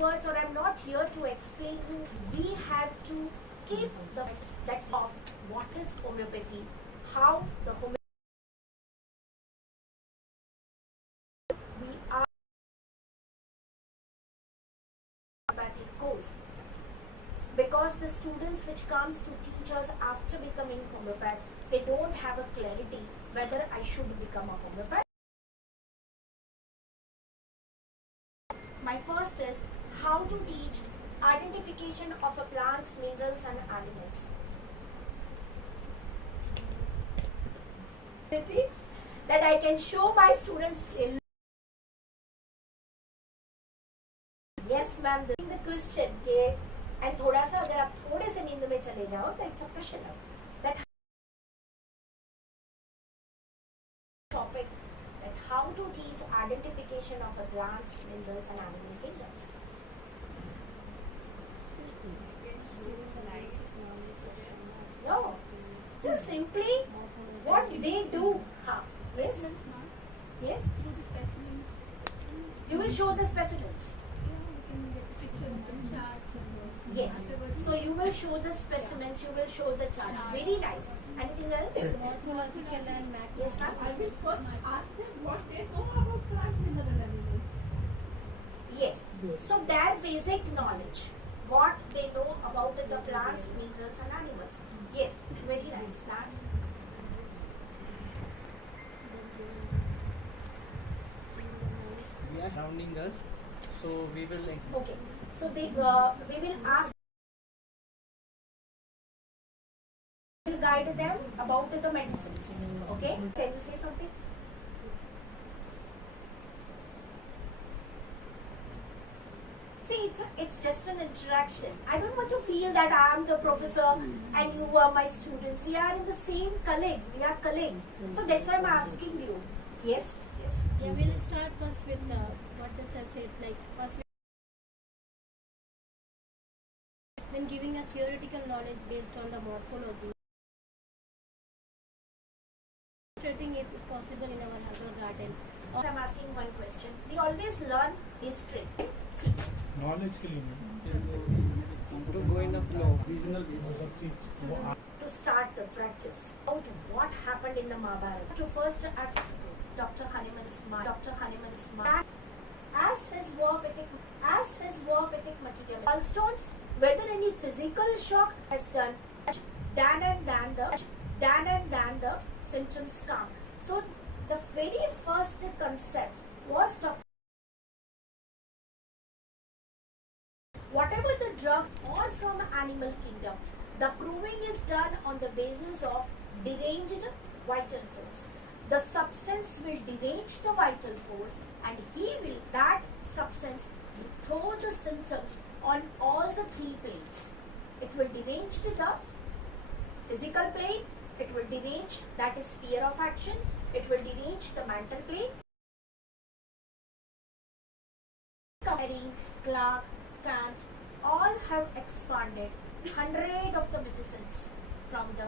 words, or I'm not here to explain you. We have to keep that of what is homeopathy, how the homeopathy we are homeopathic course. Because the students which comes to teach us after becoming homeopath, they don't have a clarity whether I should become a homeopath. My first is how to teach identification of a plants, minerals and animals. That I can show my students clearly. Yes ma'am, the question के and थोड़ा सा अगर आप थोड़े से नींद में चले जाओ तो it's a question that topic, that how to teach identification of a plants, minerals and animal kingdoms. No, just simply what they do. Yes, yes. You will show the specimens. Yes. So you will show the specimens, you will show the charts. Very nice. Anything else? Morphological and macro. Yes, ma'am. I will first ask them what they know about plant mineral animals. Yes. So their basic knowledge, what they know about the plants, minerals and animals. Yes. Very nice. That. We are surrounding us, so we will. Okay. So they we will ask. We will guide them about the medicines. Okay. Can you say something? See, it's just an interaction. I don't want to feel that I am the professor and you are my students. We are in the same colleagues. We are colleagues. So that's why I'm asking you. Yes? Yes. Yeah, we'll start first with what the sir said, like first then giving a theoretical knowledge based on the morphology. Demonstrating if possible in our herbal garden. I'm asking one question. We always learn history. Knowledge के लिए To go in the flow. regional To start the practice. About what happened in the Mahabharata. To first ask Dr. Hahnemann's mind. As his homeopathic material. Gallstones, whether any physical shock has done, then the symptoms come. So the very first concept was whatever the drugs or from animal kingdom, the proving is done on the basis of deranged vital force. The substance will derange the vital force and that substance will throw the symptoms on all the three planes. It will derange the physical plane, it will derange, that is sphere of action, it will derange the mental plane. Comparing Clark, Kant, all have expanded 100 of the medicines from the.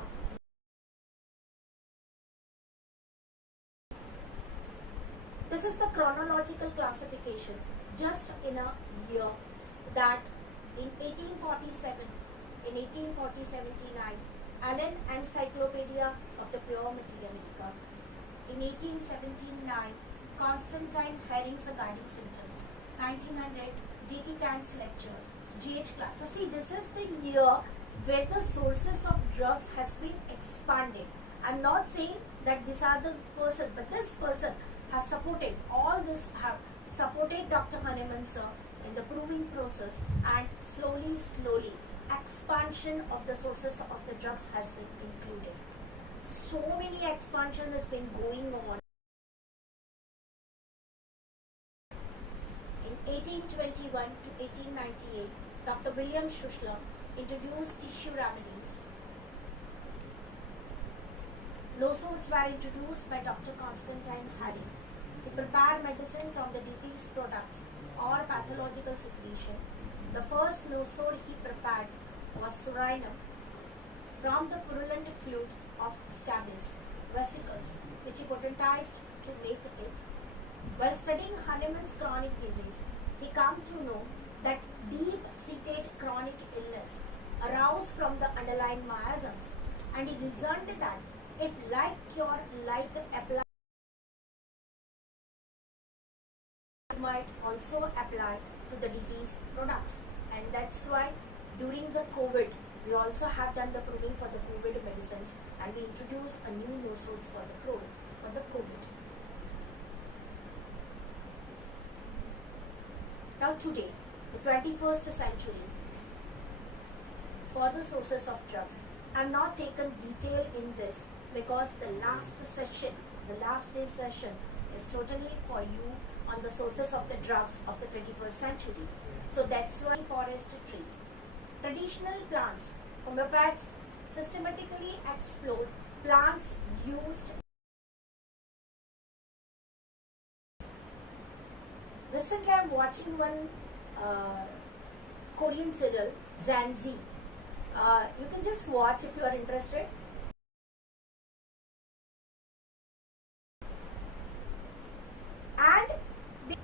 This is the chronological classification just in a year, that in 1847, in 1879, Allen Encyclopedia of the Pure Materia Medica. In 1879, Constantine Herring's Guiding Symptoms. 1900, G.T. Kant's lectures. G.H. Clark. So see, this is the year where the sources of drugs has been expanded. I'm not saying that these are the person, but this person has supported, all this have supported Dr. Hahnemann sir in the proving process, and slowly expansion of the sources of the drugs has been included. So many expansion has been going on. In 1821 to 1898, Dr. William Schussler introduced tissue remedies. Lotions were introduced by Dr. Constantine Herring. He prepared medicine from the disease products or pathological secretion. The first nosor he prepared was surinum from the purulent fluid of scabies, vesicles, which he potentized to make it. While studying Hahnemann's chronic disease, he came to know that deep-seated chronic illness arose from the underlying miasms, and he reasoned that if like cure like apply might also apply to the disease products. And that's why during the COVID we also have done the proving for the COVID medicines, and we introduce a new nose roads for the COVID. Now today, the 21st century, for the sources of drugs, I have not taken detail in this because the last day session is totally for you on the sources of the drugs of the 21st century. So that's why forest trees. Traditional plants, homeopaths systematically explore plants used. Recently I'm watching one Korean serial, Zanzi. You can just watch if you are interested. And the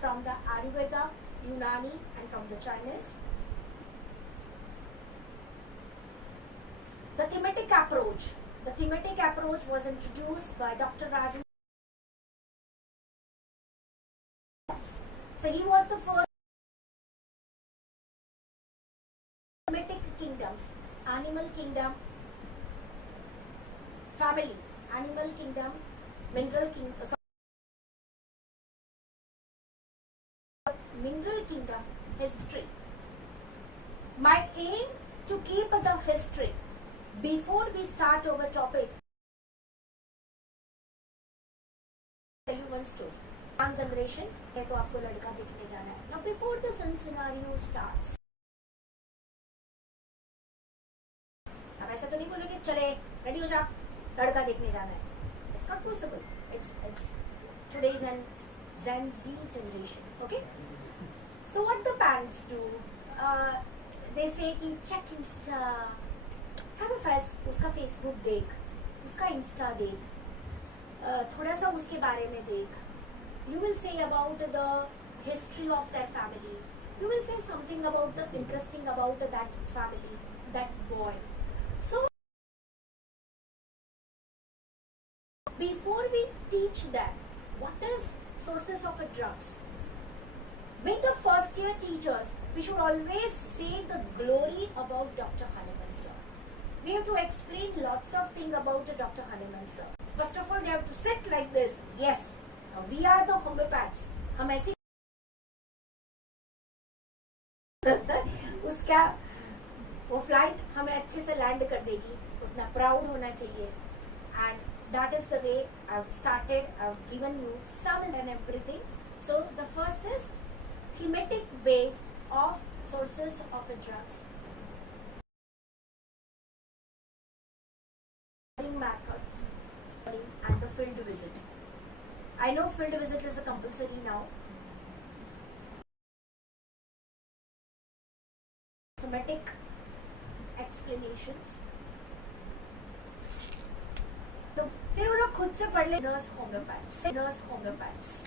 from the Ayurveda, Unani, and from the Chinese. The thematic approach was introduced by Dr. Rajan. So he was the first. Thematic kingdoms, animal kingdom, family, animal kingdom, mineral kingdom, mineral kingdom, history. My aim to keep the history before we start our topic. Tell you one story. Young generation, है तो आपको लड़का देखने जाना है. Now before the sun scenario starts. अब ऐसा तो नहीं बोलोगे चले रेडी हो जा लड़का देखने जाना है. It's not possible. It's today's an Gen Z generation. Okay. So what the parents do? They say कि check Insta, have a उसका Facebook देख, उसका Insta देख, थोड़ा सा उसके बारे में देख. You will say about the history of their family. You will say something about the interesting about that family, that boy. So before we teach them what is sources of a drugs, being the first year teachers, we should always say the glory about Dr. Hanuman sir. We have to explain lots of things about Dr. Hanuman sir. First of all, they have to sit like this. Yes, we are the homeopaths. हम ऐसे उसका वो flight हमें अच्छे से land कर देगी, उतना प्राउड होना चाहिए. And that is the way I've started. I've given you some and everything. So the first is thematic base of sources of the drugs. Method and the field visit. I know field visit is a compulsory now. Thematic explanations. तो फिर वो लोग खुद से पढ़ ले. Nurse homeopaths.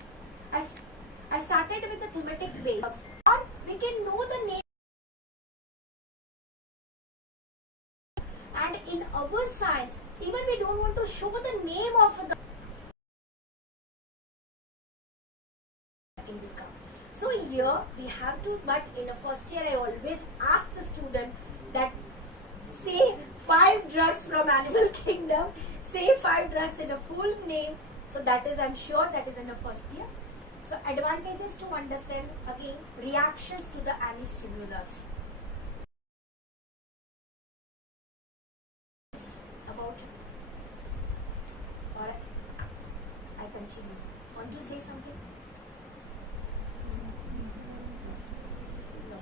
I started with the thematic base, or we can know the name. And in our science, even we don't want to show the name of the indica. So here we have to, but in a first year I always ask the student that say 5 drugs from animal kingdom, say 5 drugs in a full name. So that is, I'm sure that is in the first year. So advantages to understand, again, reactions to the anti-stimulus. About, or I continue. Want to say something? No.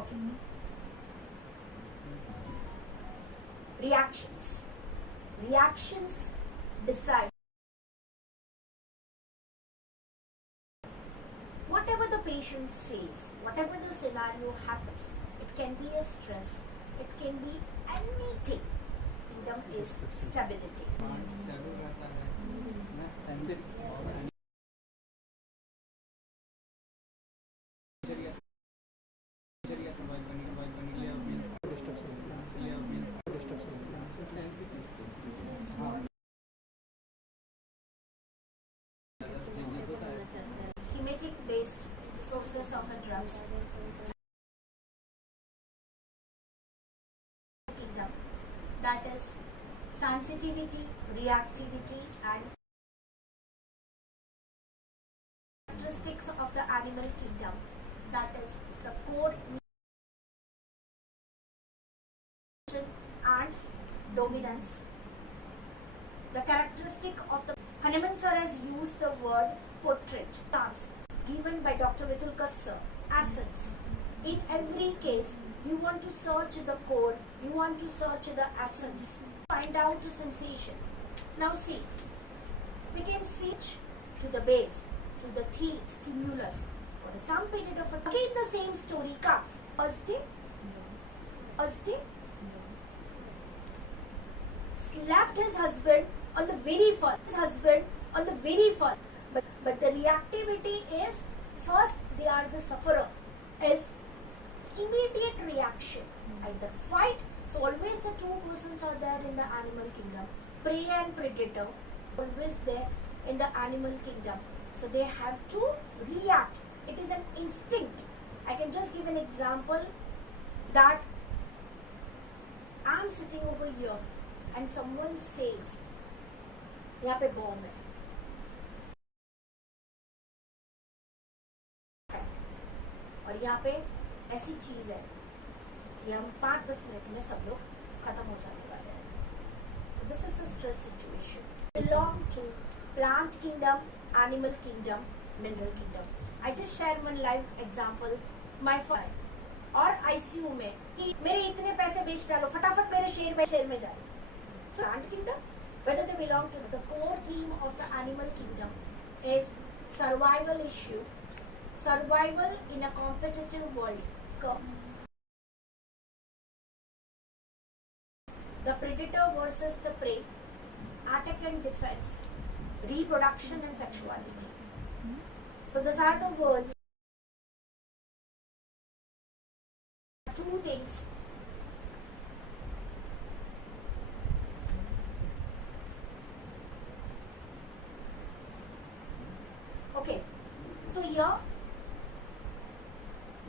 Okay. Reactions decide. Whatever the patient says, whatever the scenario happens, it can be a stress, it can be anything. kingdom is stability. Thematic based sources of a drugs kingdom, that is sensitivity, reactivity and characteristics of the animal kingdom, that is the core and dominance. The characteristic of the Hahnemann sir has used the word portrait terms given by Dr. Vitulkas sir, essence. In every case, you want to search the core, you want to search the essence, find out the sensation. Now see, we can see to the base, to the theme, stimulus. For some period of time, again the same story comes. First day, slapped his husband on the very first, but the reactivity is first they are the sufferer, is immediate reaction, either fight. So always the two persons are there in the animal kingdom, prey and predator, always there in the animal kingdom. So they have to react. It is an instinct. I can just give an example that I am sitting over here and someone says, यहाँ पे bomb है और यहाँ पे ऐसी चीज है कि हम 5-10 मिनट में सब लोग खत्म हो जाने वाले हैं. So this is the stress situation. Belong to plant kingdom, animal kingdom, mineral kingdom. I just share one live example. My father और ICU में कि मेरे इतने पैसे बेच डालो, फटाफट मेरे शेर में जाए. So plant kingdom, whether they belong to the core theme of the animal kingdom is survival issue, survival in a competitive world. The predator versus the prey, attack and defense, reproduction and sexuality. So these are the words, two things. Okay, so here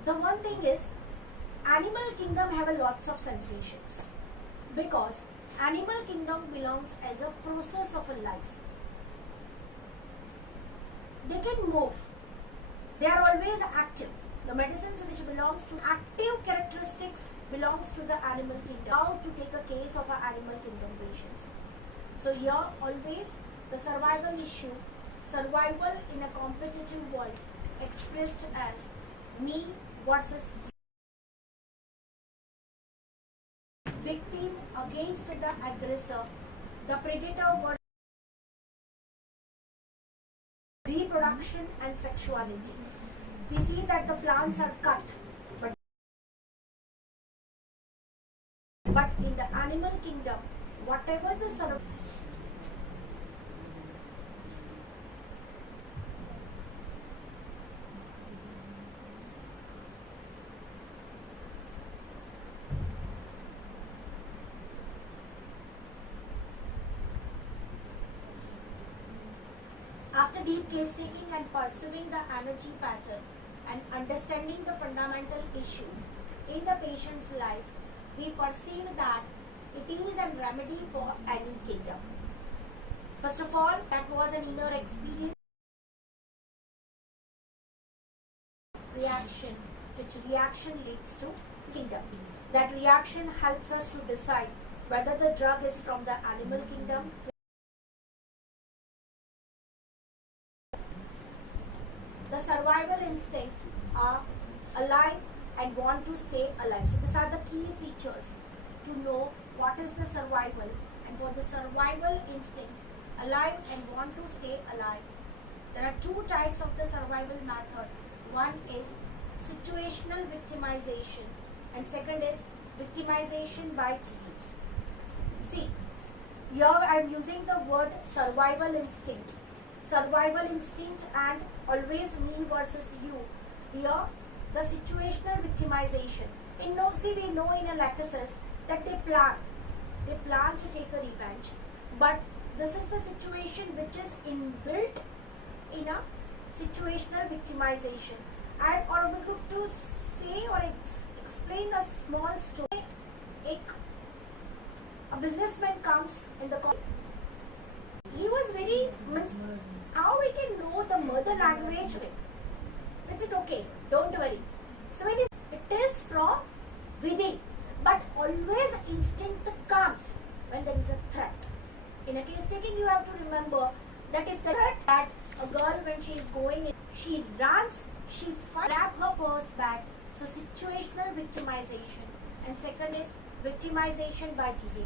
the one thing is animal kingdom have a lots of sensations because animal kingdom belongs as a process of a life. They can move, they are always active. The medicines which belongs to active characteristics belongs to the animal kingdom. How to take a case of an animal kingdom patients. So here always the survival issue, survival in a competitive world expressed as me versus victim against the aggressor, the predator versus reproduction and sexuality. We see that the plants are cut, but in the animal kingdom, whatever the survival. After deep case taking and pursuing the energy pattern and understanding the fundamental issues in the patient's life, we perceive that it is a remedy for any kingdom. First of all, that was an inner experience, reaction, which reaction leads to kingdom. That reaction helps us to decide whether the drug is from the animal kingdom. The survival instinct are alive and want to stay alive. So these are the key features to know what is the survival. And for the survival instinct, alive and want to stay alive, there are two types of the survival method. One is situational victimization and second is victimization by disease. See, Here I am using the word survival instinct. Survival instinct and always me versus you. Here, the situational victimization. We know in a lachesis that they plan to take a revenge, but this is the situation which is inbuilt in a situational victimization. And or we could to say or explain a small story. A businessman comes in the he was very how we can know the mother language. Is it okay? Don't worry. So when it is from within, but always instinct comes when there is a threat. In a case taking, you have to remember that if the threat that a girl when she is going in, she runs, she grab her purse back. So situational victimization, and second is victimization by disease.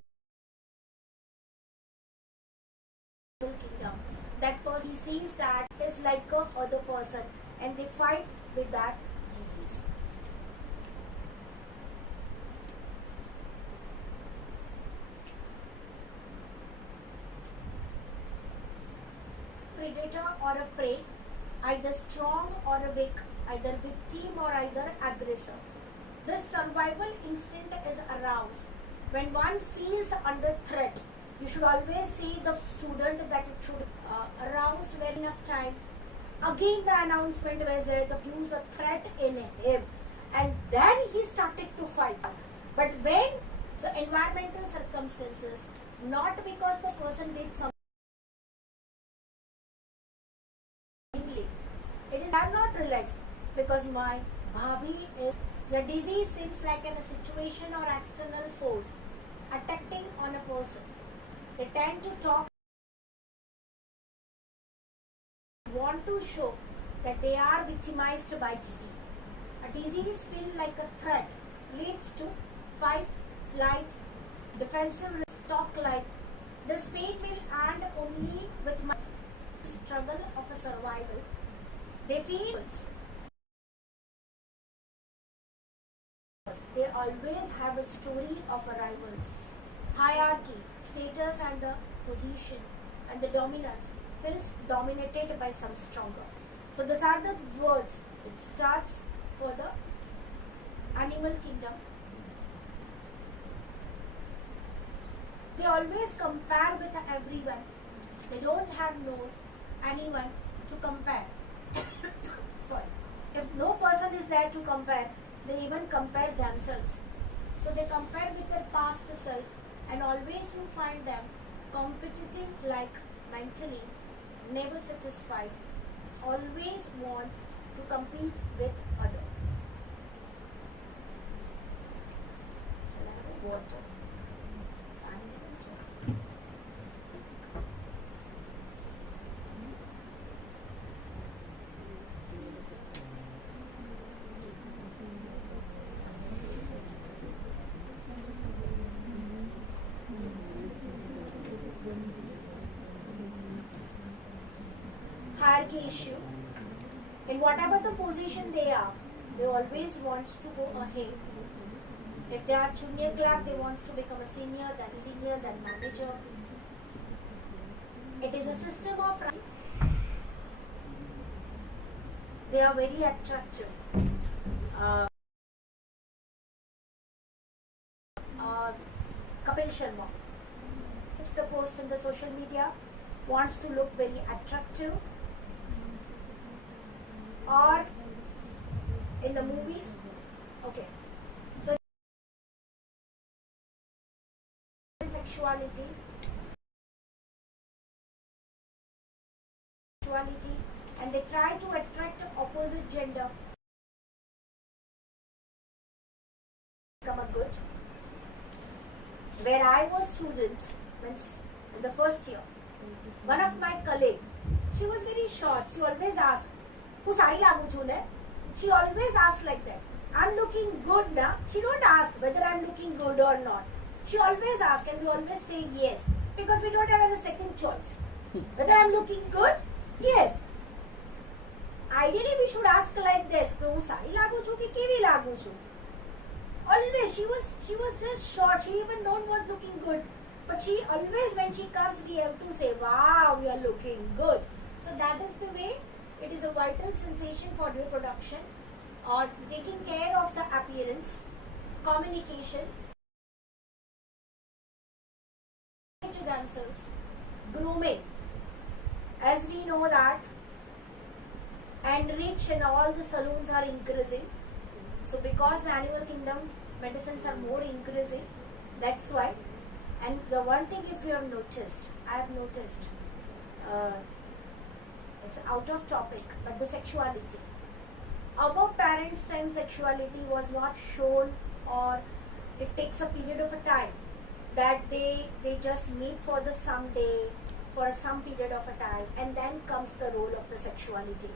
Kingdom. That person sees that is like a other person, and they fight with that disease. Predator or a prey, either strong or a weak, either victim or either aggressor. This survival instinct is aroused when one feels under threat. You should always see the student that it should aroused very enough time. Again the announcement was there, the use a threat in him, and then he started to fight. But when the environmental circumstances, not because the person did something, it is I am not relaxed because my bhabhi is. Your disease seems like in a situation or external force attacking on a person. They tend to talk, want to show that they are victimized by disease. A disease feels like a threat, leads to fight, flight, defensive talk like this pain will end only with my struggle of a survival. They feel they always have a story of arrivals. Hierarchy, status and the position and the dominance feels dominated by some stronger. So these are the words. It starts for the animal kingdom. They always compare with everyone. They don't have anyone to compare. Sorry. If no person is there to compare, they even compare themselves. So they compare with their past self, and always you find them competing like mentally, never satisfied, always want to compete with others. Shall I have water? Hierarchy issue. In whatever the position they are, they always want to go ahead. If they are junior clerk, they want to become a senior, then manager. It is a system of they are very attractive. Kapil Sharma keeps the post in the social media, wants to look very attractive, or in the movies. Okay, so sexuality, and they try to attract opposite gender, become a good. Where I was student, means in the first year, one of my colleague, she was very short. She always asked, "Who sari lagu chu ne?" She always asked like that. I'm looking good na? She don't ask whether I'm looking good or not. She always asks, and we always say yes, because we don't have any second choice. Whether I'm looking good, yes. Ideally, we should ask like this: "Who sari lagu chu ki kevi lagu chu?" Always, she was just short. She even known was looking good. But she always, when she comes, we have to say, wow, you are looking good. So that is the way it is a vital sensation for reproduction, or taking care of the appearance, communication, to themselves, grooming. As we know that enrich and all the salons are increasing. So because the animal kingdom medicines are more increasing, that's why. And the one thing, if you have noticed, I have noticed, it's out of topic, but the sexuality. Our parents' time sexuality was not shown, or it takes a period of a time that they just meet for the someday, for some period of a time, and then comes the role of the sexuality.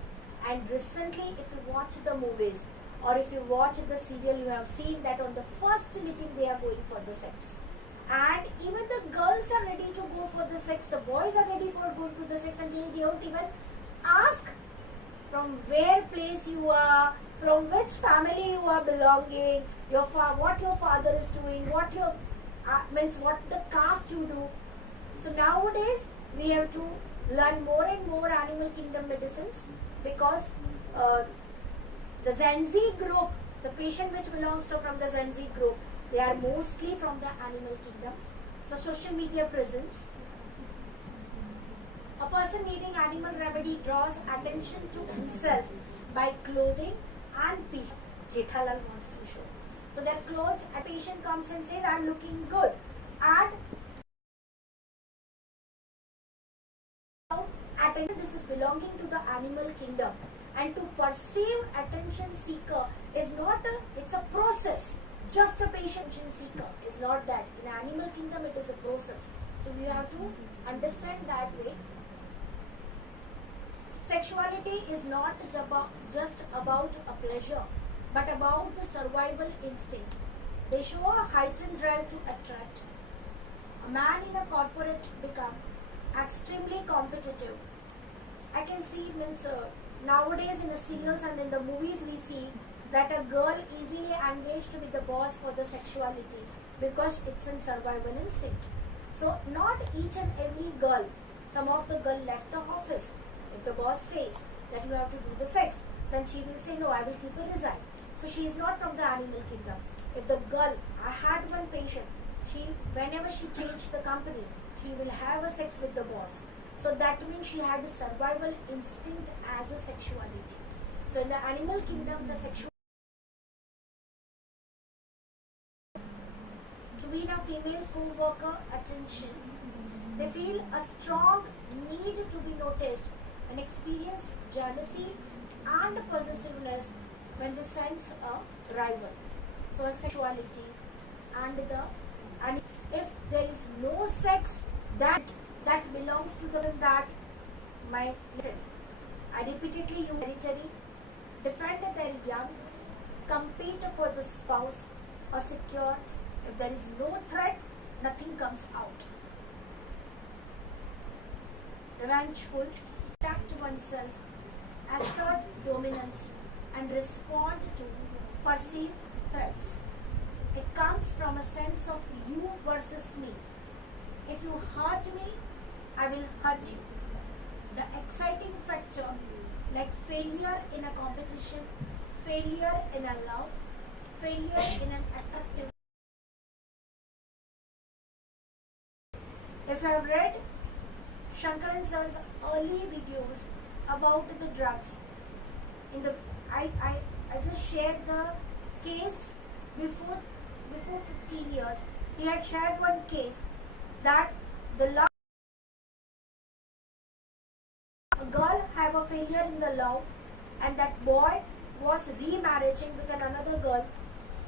And recently, if you watch the movies or if you watch the serial, you have seen that on the first meeting they are going for the sex. And even the girls are ready to go for the sex, the boys are ready for going to the sex, and they don't even ask from where place you are, from which family you are belonging, what your father is doing, what your means what the caste you do. So nowadays we have to learn more and more animal kingdom medicines, because the Gen Z group, the patient which belongs to from the Gen Z group, they are mostly from the animal kingdom. So social media presence. A person needing animal remedy draws attention to himself by clothing and peace. Jethalal wants to show. So their clothes, a patient comes and says, I'm looking good. And attention, this is belonging to the animal kingdom. And to perceive attention seeker is not it's a process. Just a patient attention seeker is not that. In animal kingdom, it is a process. So we have to understand that way. Sexuality is not just about a pleasure, but about the survival instinct. They show a heightened drive to attract. A man in a corporate become extremely competitive. I can see nowadays in the serials and in the movies we see that a girl easily engaged with the boss for the sexuality, because it's in survival instinct. So not each and every girl, some of the girl left the office. If the boss says that you have to do the sex, then she will say, no, I will keep a resign. So she is not from the animal kingdom. If the girl, I had one patient, whenever she changed the company, she will have a sex with the boss. So that means she had a survival instinct as a sexuality. So in the animal kingdom, the sexual to win a female co-worker attention. They feel a strong need to be noticed and experience jealousy and possessiveness when they sense a rival. So sexuality and if there is no sex, that belongs to that I repeatedly use territory, defend their young, compete for the spouse, or secure. If there is no threat, nothing comes out. Revengeful, protect oneself, assert dominance, and respond to perceived threats. It comes from a sense of you versus me. If you hurt me, I will hurt you. The exciting factor, like failure in a competition, failure in a love, failure in an attractive. If you have read Shankaran sir's early videos about the drugs, I just shared the case before 15 years. He had shared one case that a girl have a failure in the love, and that boy was remarrying with another girl.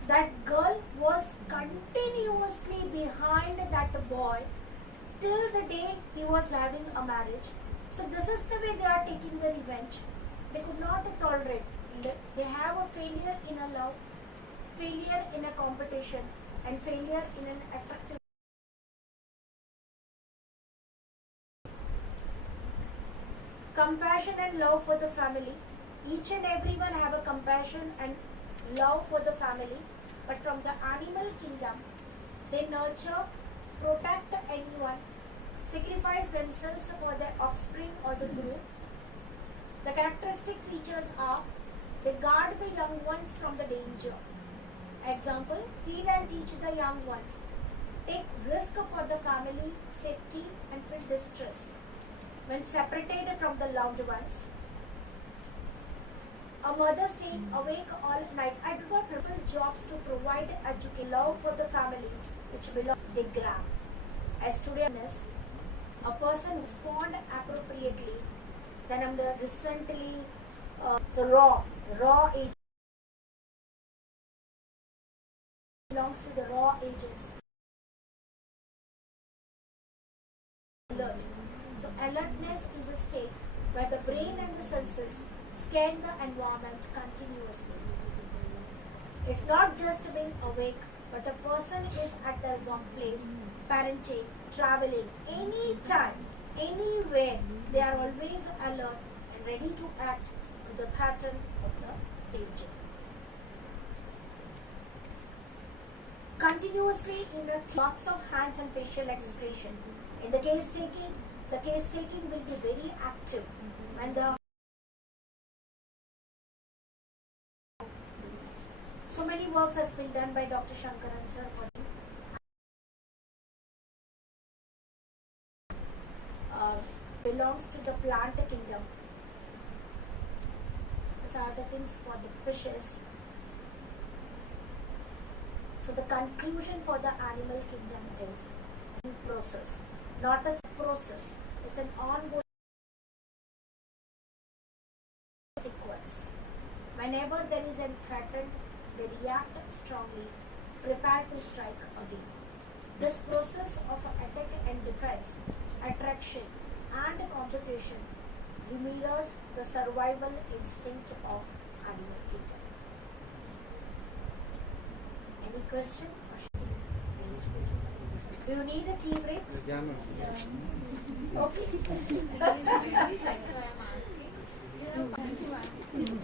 That girl was continuously behind that boy till the day he was having a marriage. So this is the way they are taking the revenge. They could not tolerate. They have a failure in a love, failure in a competition, and failure in an attractive. Compassion and love for the family. Each and everyone have a compassion and love for the family, but from the animal kingdom, they nurture protect anyone, sacrifice themselves for their offspring or the group. The characteristic features are they guard the young ones from the danger. Example, feed and teach the young ones. Take risk for the family, safety and feel distress when separated from the loved ones. A mother staying awake all night. I do not triple jobs to provide education, love for the family, which belong they grab. As students, a person respond appropriately. Then I'm the recently raw age belongs to the raw agents. Alert. So alertness is a state where the brain and the senses scan the environment continuously. It's not just being awake, but a person is at their workplace, parenting, traveling, anytime, anywhere. They are always alert and ready to act to the pattern of the danger. Continuously in lots of hands and facial expression. In the case taking will be very active when the so many works has been done by Dr. Shankaran sir for belongs to the plant kingdom. These are the things for the fishes. So the conclusion for the animal kingdom is process, not a process. It's an ongoing sequence. Whenever there is a threatened, they react strongly, prepare to strike again. This process of attack and defense, attraction and competition mirrors the survival instinct of animal kingdom. Any question? Do you need a tea break? Yeah, ma'am. Okay. That's why I'm asking.